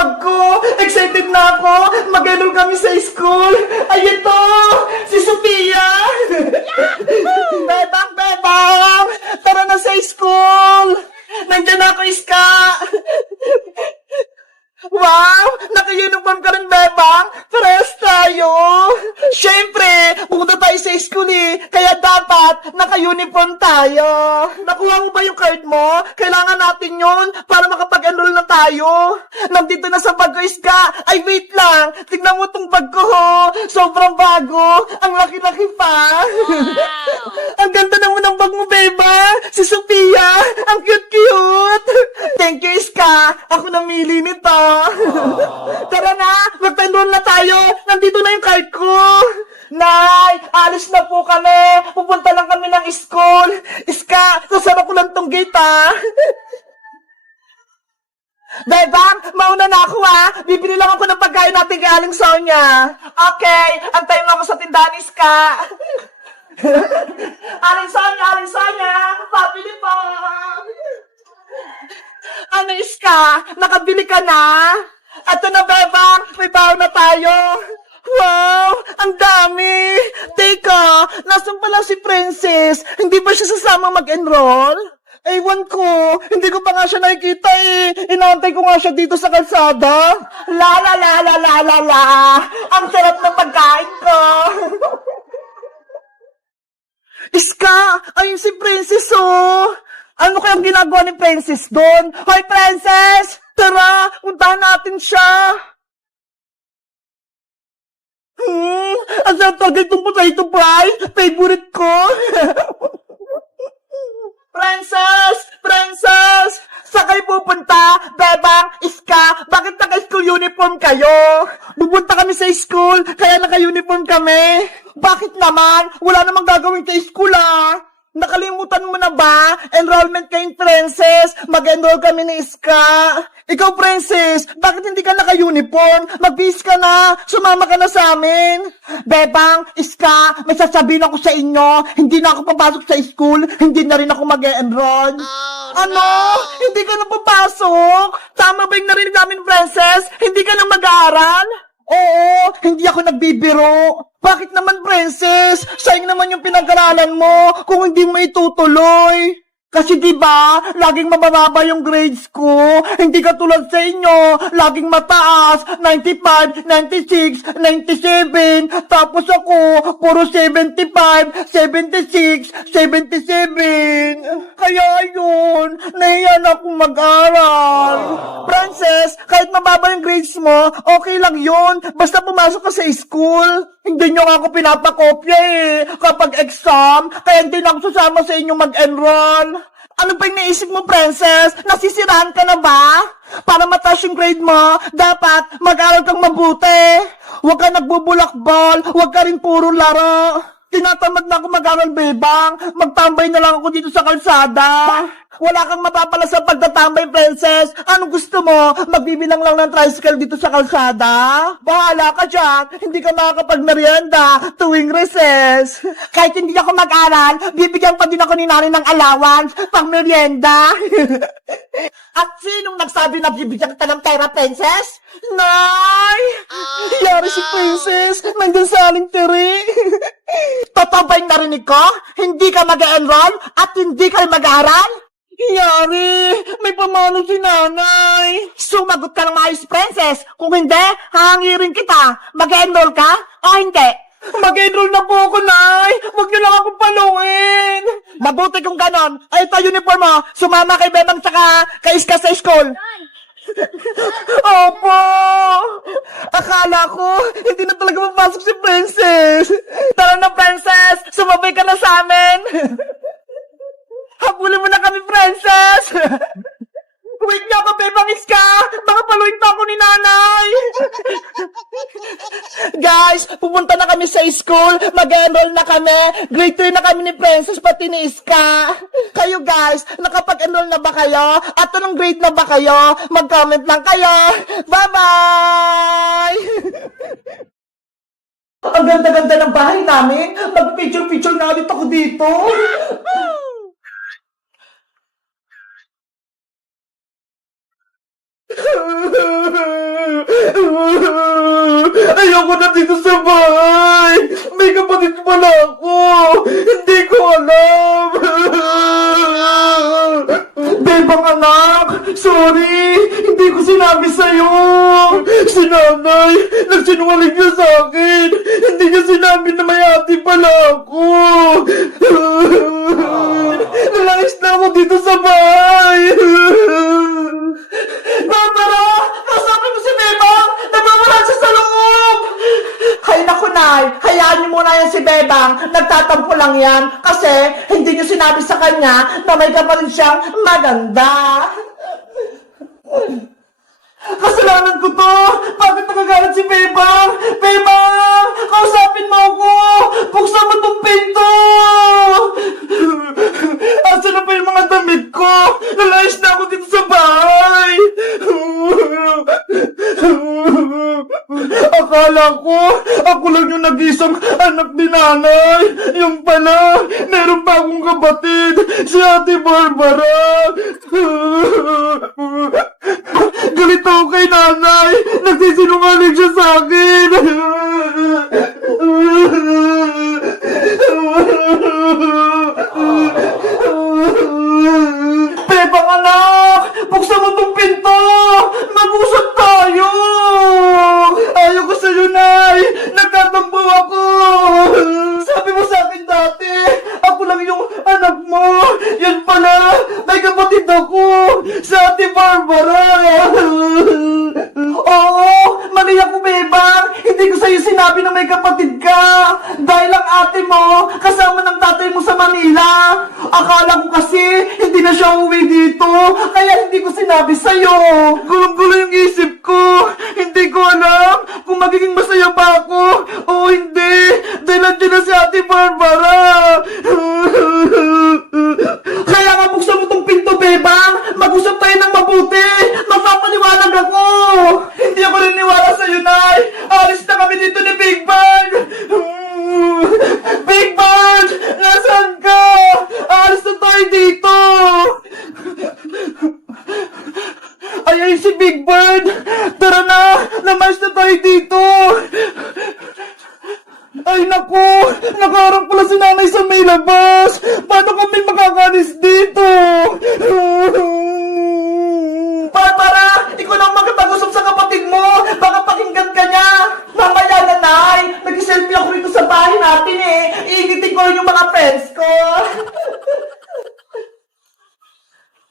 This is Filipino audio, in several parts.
bag ko! Excited na ako! Mag-enroll kami sa school! Ay, ito! Si Sophia! Bebang, bebang! Tara na sa school! Nandiyan na ako, Iska! Wow! Naka-uniform ka rin, Bebang! Parehas tayo! Siyempre, pumunta tayo sa school kaya dapat naka-uniform tayo. Nakuha mo ba yung card mo? Kailangan natin yun para makapag-enroll na tayo. Nandito na sa bag ko, Iska. Ay, wait lang. Tignan mo tong bag ko, ho. Sobrang bago. Ang laki-laki pa. Wow. Ang ganda naman ng bag mo, Beba. Si Sophia. Ang cute-cute. Thank you, Iska. Ako namili nito. Tara na, mag-enroll na tayo. Nandito na yung card ko. Nay, alis na po kami. Pupunta lang kami ng school. Iska, sasara ko lang tong gate, Bebang, mauna na ako, Bibili lang ako ng pagkain natin kay Aling Sonia. Okay, antayin mo ako sa tindahan, Iska. Aling Sonia, pabili po. Ano, Iska? Nakabili ka na? Ato na, Bebang. May baon na tayo. Wow! Ang dami! Teka, nasan pala si Princess? Hindi ba siya sasama mag-enroll? Ewan ko, hindi ko pa nga siya nakikita Inaantay ko nga siya dito sa kalsada. La la la la la la la! Ang sarap ng pagkain ko! Iska! Ayun si Princess, Ano kayang ginagawa ni Princess doon? Hoy, Princess! Tara, puntahan natin siya! Ang sarap talaga itong potato fries! Favorite ko! Princess! Princess! Saan kayo pupunta? Bebang, Iska, bakit naka-school uniform kayo? Pupunta kami sa school, kaya naka-uniform kami. Bakit naman? Wala namang gagawin sa school, Nakalimutan mo na ba? Enrollment kayong Princess. Mag-enroll kami ni Iska. Ikaw, Princess, bakit hindi ka naka-uniform? Mag-bis ka na. Sumama ka na sa amin. Bebang, Iska, may sasabihin ako sa inyo. Hindi na ako papasok sa school. Hindi na rin ako mag-enroll. Ano? Hindi ka na papasok? Tama ba yung narinig namin, Princess? Hindi ka na mag-aaral? Oo, hindi ako nagbibiro. Bakit naman, Princess? Sayang naman yung pinag-aralan mo kung hindi mo itutuloy. Kasi diba, laging mabababa yung grades ko. Hindi katulad sa inyo, laging mataas, 95, 96, 97. Tapos ako, puro 75, 76, 77. Kaya yun, nahiyan akong mag-aral. Princess, kahit mababa yung grades mo, okay lang yun. Basta pumasok ka sa school. Hindi nyo ako pinapakopya kapag exam, kaya hindi na ako sasama sa inyo mag-enroll. Ano pa yung naisip mo, Princess? Nasisiraan ka na ba? Para mataas yung grade mo, dapat mag-aral kang mabuti. Huwag ka nagbubulakbol, huwag ka rin puro laro. Tinatamad na ako mag-aral, Bebang. Magtambay na lang ako dito sa kalsada. Wala kang mapapala sa pagtatambay, Princess. Anong gusto mo? Magbibilang lang ng tricycle dito sa kalsada? Bahala ka dyan. Hindi ka makakapag-merienda tuwing recess. Kahit hindi ako mag-aral, bibigyan pa din ako ni nanay ng allowance pang merienda. At sinong nagsabi na bibigyan kita ng pera, Princess? Nay! Yari si Princess. Nandun sa aling tiri. Totoo ba yung narinig ko? Hindi ka mag-enroll at hindi ka mag-aaral? Yari, may pamano si nanay. Sumagot ka ng maayos, Princess. Kung hindi, hangirin kita. Mag-enroll ka o hindi? Mag-enroll na po ako, Nay. Huwag niyo lang akong paluin. Mabuti kung ganon. Ay, ito uniform mo. Sumama kay Bebang tsaka kay Iska sa school. Opo! Akala ko, hindi na talaga mapasok si Princess. Tara na, Princess! Sumabay ka na sa amin! Habulin mo na kami, Princess! Wait nga ka, Bebang Iska! Baka paluin pa ako ni nanay! Guys, pupunta na kami sa school. Mag-enroll na kami. Grade 3 na kami ni Princess, pati ni Iska. Kayo guys, nakapag-enroll na ba kayo? At anong grade na ba kayo? Mag-comment lang kayo. Bye-bye! Ang ganda-ganda ng bahay namin. Mag-picture-picture na ulit ako dito. Ayoko na dito sa bahay. May kapatid pala ako. Hindi ko alam. Bebang anak, sorry. Hindi ko sinabi sa'yo. Si nanay, nagsinungaling niya sa akin. Hindi niya sinabi na may ate pala ako. Nalayas na ako dito sa bahay. Barbara! Kausapin mo si Bebang! Nagmamula siya sa loob! Hay naku, Nay! Hayaan niyo muna yan si Bebang. Nagtatampo lang yan kasi hindi niyo sinabi sa kanya na may kapatid siyang maganda. Kasalanan ko to! Bakit nagagalit si Bebang? Bebang! Kausapin mo ako! Buksan mo tong pinto! Asa na pa yung mga damit ko? Nalayas na ako dito sa bahay! Akala ko, ako lang yung nag-isang anak ni nanay. Yung pala, meron pa akong kapatid, si Ate Barbara. Galit ako kay nanay. Nagsisinungaling siya sa akin. Bebang anak! Buksan mo tong pinto! Mag-usap tayo! Ayaw ko sa'yo, Nay! Nagtatampo ako! Sabi mo sa akin dati, ako lang yung anak mo! Yan pala, may kapatid ako! Sa Ate Barbara! Oo! Mali ako, Bebang! Hindi ko sa'yo sinabi na may kapatid ka! Dahil ang ate mo, kasama ng tatay mo sa Manila! Akala ko kasi, hindi na siya uwi dito! Kaya hindi ko sinabi sa'yo! Gulong-gulo yung isip ko! Hindi ko alam kung magiging masaya pa ako o hindi! Dahil nandiyan na si Ate Barbara! Kaya nga buksan mo tong pinto, Bebang! Mag-usap tayo ng mabuti! Magpapaliwanag ako! Hindi ako niniwala sa'yo, Nay! Alis na kami dito ni Big Bang! Big Bang! Nasaan ka? Alis na tayo dito! Ay, si Big Bird! Tara na! Namayos na tayo dito! Ay, naku! Nakaharap pala si nanay sa may labas! Paano kami makakalis dito? Barbara! Ikaw lang makipag-usap sa kapatid mo! Baka pakinggan ka niya! Mamaya na, Nay! Nag-selfie ako rito sa bahay natin eh! Iinitin ko rin yung mga friends ko!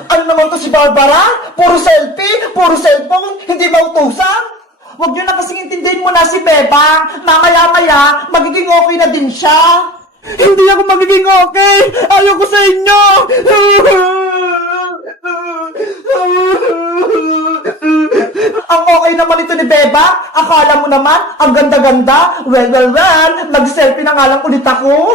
Ano naman to si Barbara? Puro selfie, puro cellphone, hindi mautusan? Huwag niyo na kasing intindihin mo na si Bebang. Mamaya-maya, magiging okay na din siya. Hindi ako magiging okay! Ayoko sa inyo! Ang okay naman ito ni Bebang. Akala mo naman, ang ganda-ganda. Well, mag-selfie na nga lang ulit ako.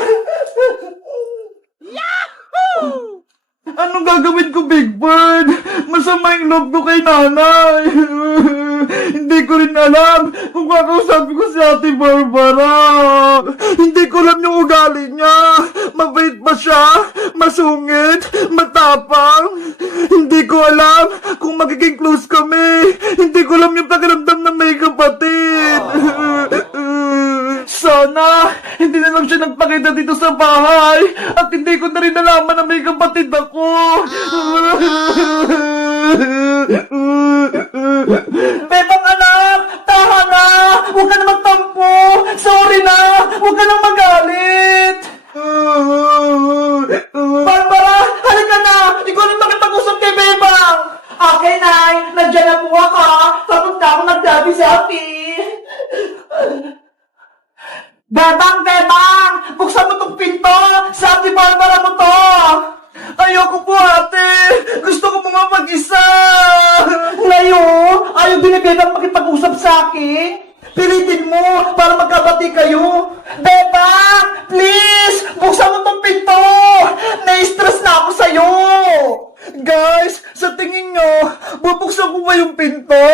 Yahoo! Anong gagawin ko, Big Bird? Masama yung loob ko kay nanay. Hindi ko rin alam kung kakausapin ko si Ate Barbara. Hindi ko alam yung ugali niya. Mabait ba siya? Masungit? Matapang? Hindi ko alam kung magiging close kami. Hindi ko alam yung pakiramdam ng may kapatid. Sana, hindi na lang siya nagpakita dito sa bahay at hindi ko na rin nalaman na may kapatid ako. Bebang anak, taha na! Huwag ka na magtampo! Sorry na! Huwag ka nang magalit! Barbara, halika na! Ikaw na makipag-usap kay Bebang! Okay, Nay! Nandiyan na po ako! Tapos na ako nagdabi sa akin! Bebang! Buksan mo tong pinto! Sa Ate Barbara mo to! Ayoko po, ate! Gusto ko po mag-isa! Ngayon, ayaw din ni Bebang makipag-usap sa akin? Pilitin mo para magkabati kayo! Bebang! Please! Buksan mo tong pinto! Na-stress na ako sa'yo! Guys, sa tingin nyo, bubuksan ko ba yung pinto?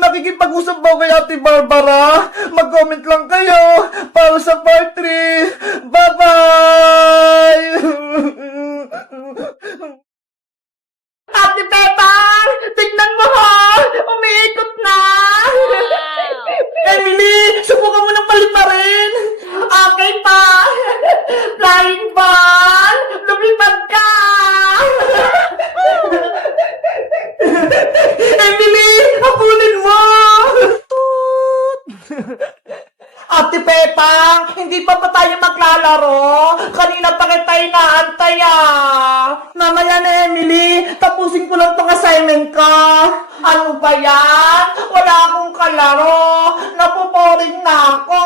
Nakikipag-usap ba kay Ate Barbara? Mag-comment lang kayo para sa part 3. Bye-bye! Ate Bebang! Tignan mo ha! Umiikot na! Emily, habulin mo! Ate Pepang, hindi pa ba tayo maglalaro? Kanina pa kita inaantay Mamaya na, Emily. Tapusin ko lang tong assignment ko. Ano ba yan? Wala akong kalaro. Napuporing na ako.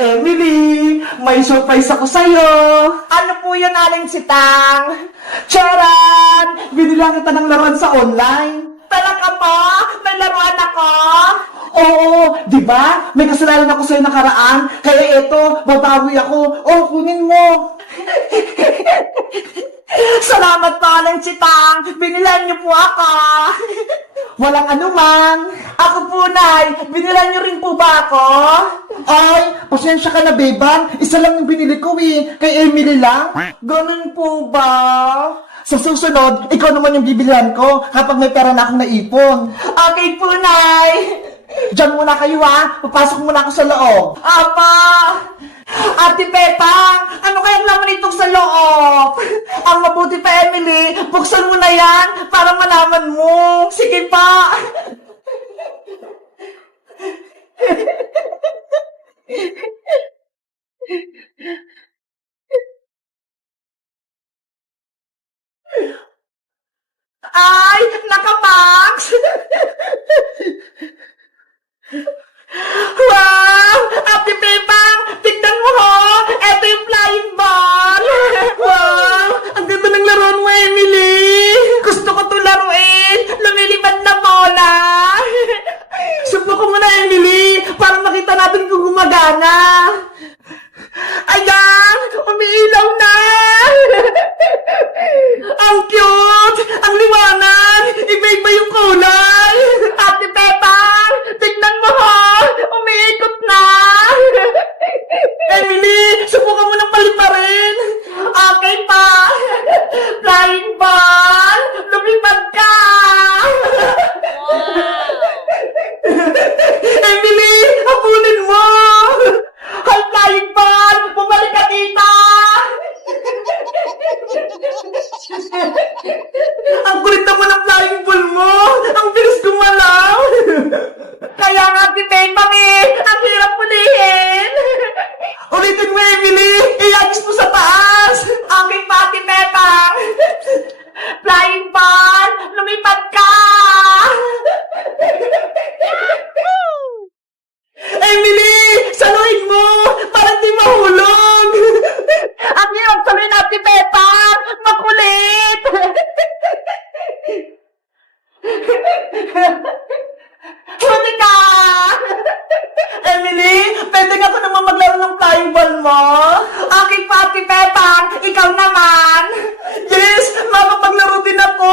Emily, may surprise ako sa'yo. Ano po yun, Aling Sitang? Charan! Binilang kita ng laruan sa online. Talaga ba? May laruan ako? Oo, di ba? May kasalanan ako sa'yo nakaraan, kaya eto, babawi ako. Oh, kunin mo. Salamat po, Aling Sitang. Binilan niyo po ako. Walang anuman. Ako po, Nay. Binilan niyo rin po ba ako? Ay, pasensya ka na, Bebang. Isa lang yung binili ko Kay Emily lang. Ganun po ba? Sa susunod, ikaw naman yung bibilihan ko kapag may pera na akong naipon. Okay po, Nay. Diyan muna kayo Papasok muna ako sa loob. Apa! Ate Pepang, ano kayang laman itong sa loob? Ang mabuti pa, Emily, buksan mo na yan para malaman mo. Sige pa. Ay, nakabox! Wow! Ate Pepang, tignan mo Ito yung flying ball! Wow! Ang ganda ng laruan mo, Emily! Gusto ko itong laruin! Lumilipad na bola! Subukan mo na, Emily! Para makita natin kung gumagana! Ayan! Umiilaw na! Ang cute! Ang liwanag! Iba-iba yung kulay! Ate Pepang! Tignan mo Umiikot na! Emily! Subukan mo ng paliparin! Okay pa! Flying ball! Lumipad ka! Emily! Habulin mo! Hi, flying ball! Bumalik ka dito! Ang kulit naman ng flying ball mo! Ang bilis gumalaw! Kaya nga, Ate Pepang ang hirap pulihin! Ulitin mo, Emily! Iagis mo sa taas! Okay pa, Ate Pepang! Flying ball! Lumipad ka! Emily! Saluhin mo! Para di mahulog! Ang hirap saluhin, Ate Pepang! Makulit! Huli ka! Emily, pwede nga ko naman maglaro ng flying ball mo? Okay pa, Ate Pepang, ikaw naman. Yes, makapaglaro din ako.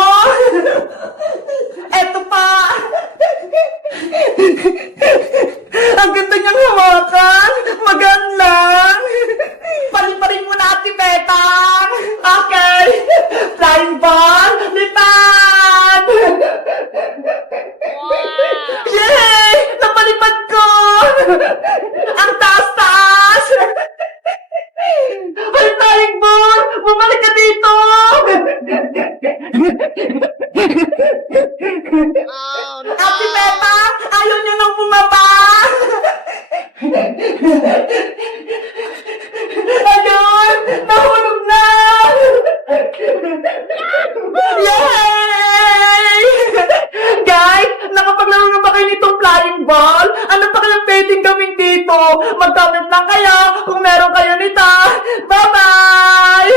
Eto pa. Ang ganda niyang hawakan. Magaan lang. Paliparin mo na, Ate Pepang. Okay. Flying ball, lipad. Yay! Napalipad ko! Ang taas-taas! Ay, flying ball! Bumalik ka dito! Oh, no! Ate Pepa! Ayaw niyo nang bumaba! Ayun! Nahulog na! Yay! Guys, nakapaglaro na ba kayo nitong flying ball? Ano pa kayang pwedeng gawin dito? Mag-comment lang kayo kung meron kayo nito. Bye-bye!